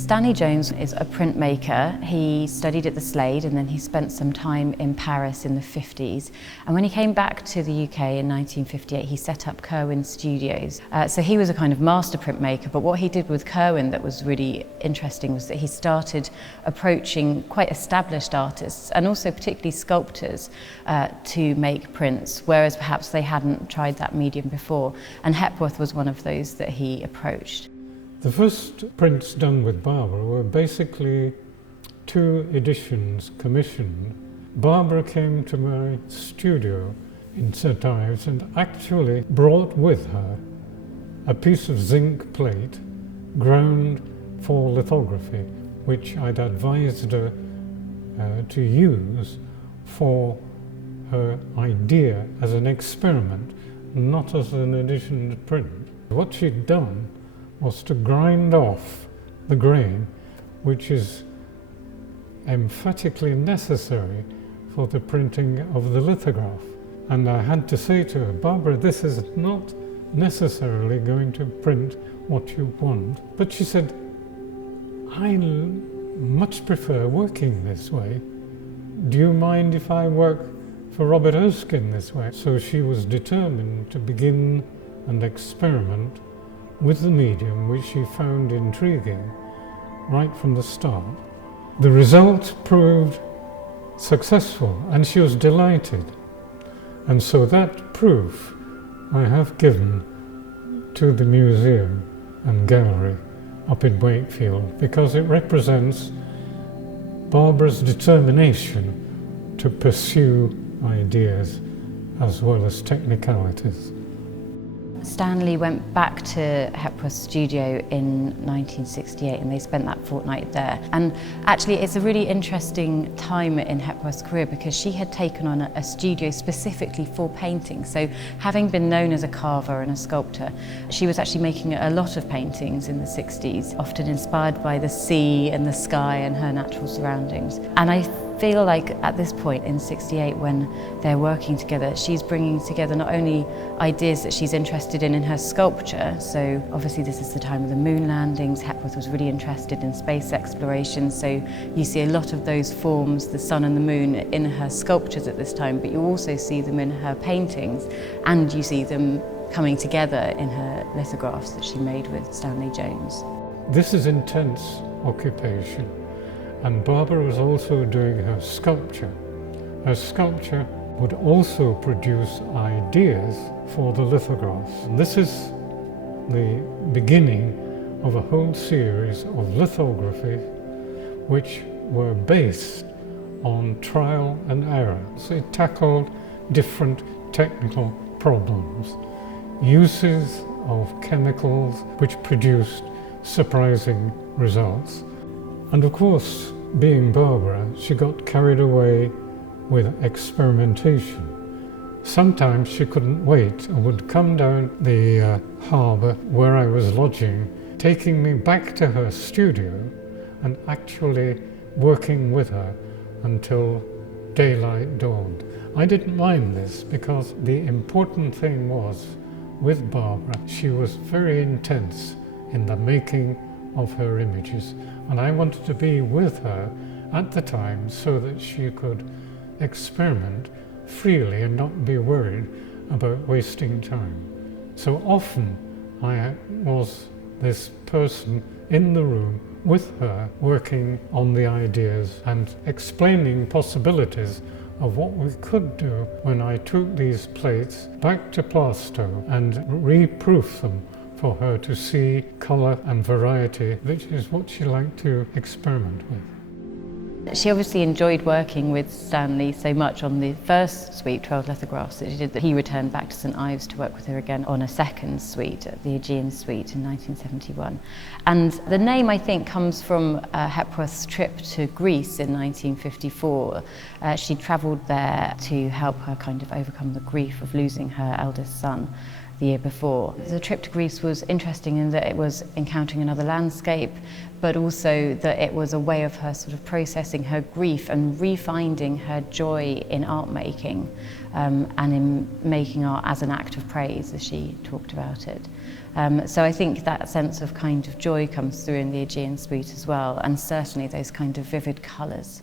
Stanley Jones is a printmaker. He studied at the Slade and then he spent some time in Paris in the 50s. And when he came back to the UK in 1958, he set up Curwen Studios. So he was a kind of master printmaker, but what he did with Curwen that was really interesting was that he started approaching quite established artists and also particularly sculptors to make prints, whereas perhaps they hadn't tried that medium before. And Hepworth was one of those that he approached. The first prints done with Barbara were basically 2 editions commissioned. Barbara came to my studio in St Ives and actually brought with her a piece of zinc plate ground for lithography, which I'd advised her to use for her idea as an experiment, not as an edition to print. What she'd done was to grind off the grain, which is emphatically necessary for the printing of the lithograph. And I had to say to her, Barbara, this is not necessarily going to print what you want. But she said, I much prefer working this way. Do you mind if I work for Robert Erskine this way? So she was determined to begin and experiment with the medium, which she found intriguing right from the start. The result proved successful and she was delighted. And so that proof I have given to the museum and gallery up in Wakefield because it represents Barbara's determination to pursue ideas as well as technicalities. Stanley went back to Hepworth's studio in 1968 and they spent that fortnight there. And actually it's a really interesting time in Hepworth's career because she had taken on a studio specifically for painting. So having been known as a carver and a sculptor, she was actually making a lot of paintings in the 60s, often inspired by the sea and the sky and her natural surroundings. And I feel like at this point in 68 when they're working together, she's bringing together not only ideas that she's interested in her sculpture, so obviously this is the time of the moon landings. Hepworth was really interested in space exploration, so you see a lot of those forms, the sun and the moon, in her sculptures at this time, but you also see them in her paintings and you see them coming together in her lithographs that she made with Stanley Jones. This is intense occupation. And Barbara was also doing her sculpture. Her sculpture would also produce ideas for the lithographs. And this is the beginning of a whole series of lithographies which were based on trial and error. So it tackled different technical problems, uses of chemicals which produced surprising results. And of course, being Barbara, she got carried away with experimentation. Sometimes she couldn't wait and would come down the harbour where I was lodging, taking me back to her studio and actually working with her until daylight dawned. I didn't mind this because the important thing was, with Barbara, she was very intense in the making of her images, and I wanted to be with her at the time so that she could experiment freely and not be worried about wasting time. So often I was this person in the room with her, working on the ideas and explaining possibilities of what we could do when I took these plates back to Plaistow and reproofed them for her to see colour and variety, which is what she liked to experiment with. She obviously enjoyed working with Stanley so much on the first suite, 12 lithographs that she did, that he returned back to St Ives to work with her again on a second suite, the Aegean Suite in 1971. And the name, I think, comes from Hepworth's trip to Greece in 1954. She travelled there to help her kind of overcome the grief of losing her eldest son the year before. The trip to Greece was interesting in that it was encountering another landscape, but also that it was a way of her sort of processing her grief and refinding her joy in art making, and in making art as an act of praise, as she talked about it. So I think that sense of kind of joy comes through in the Aegean Suite as well, and certainly those kind of vivid colours.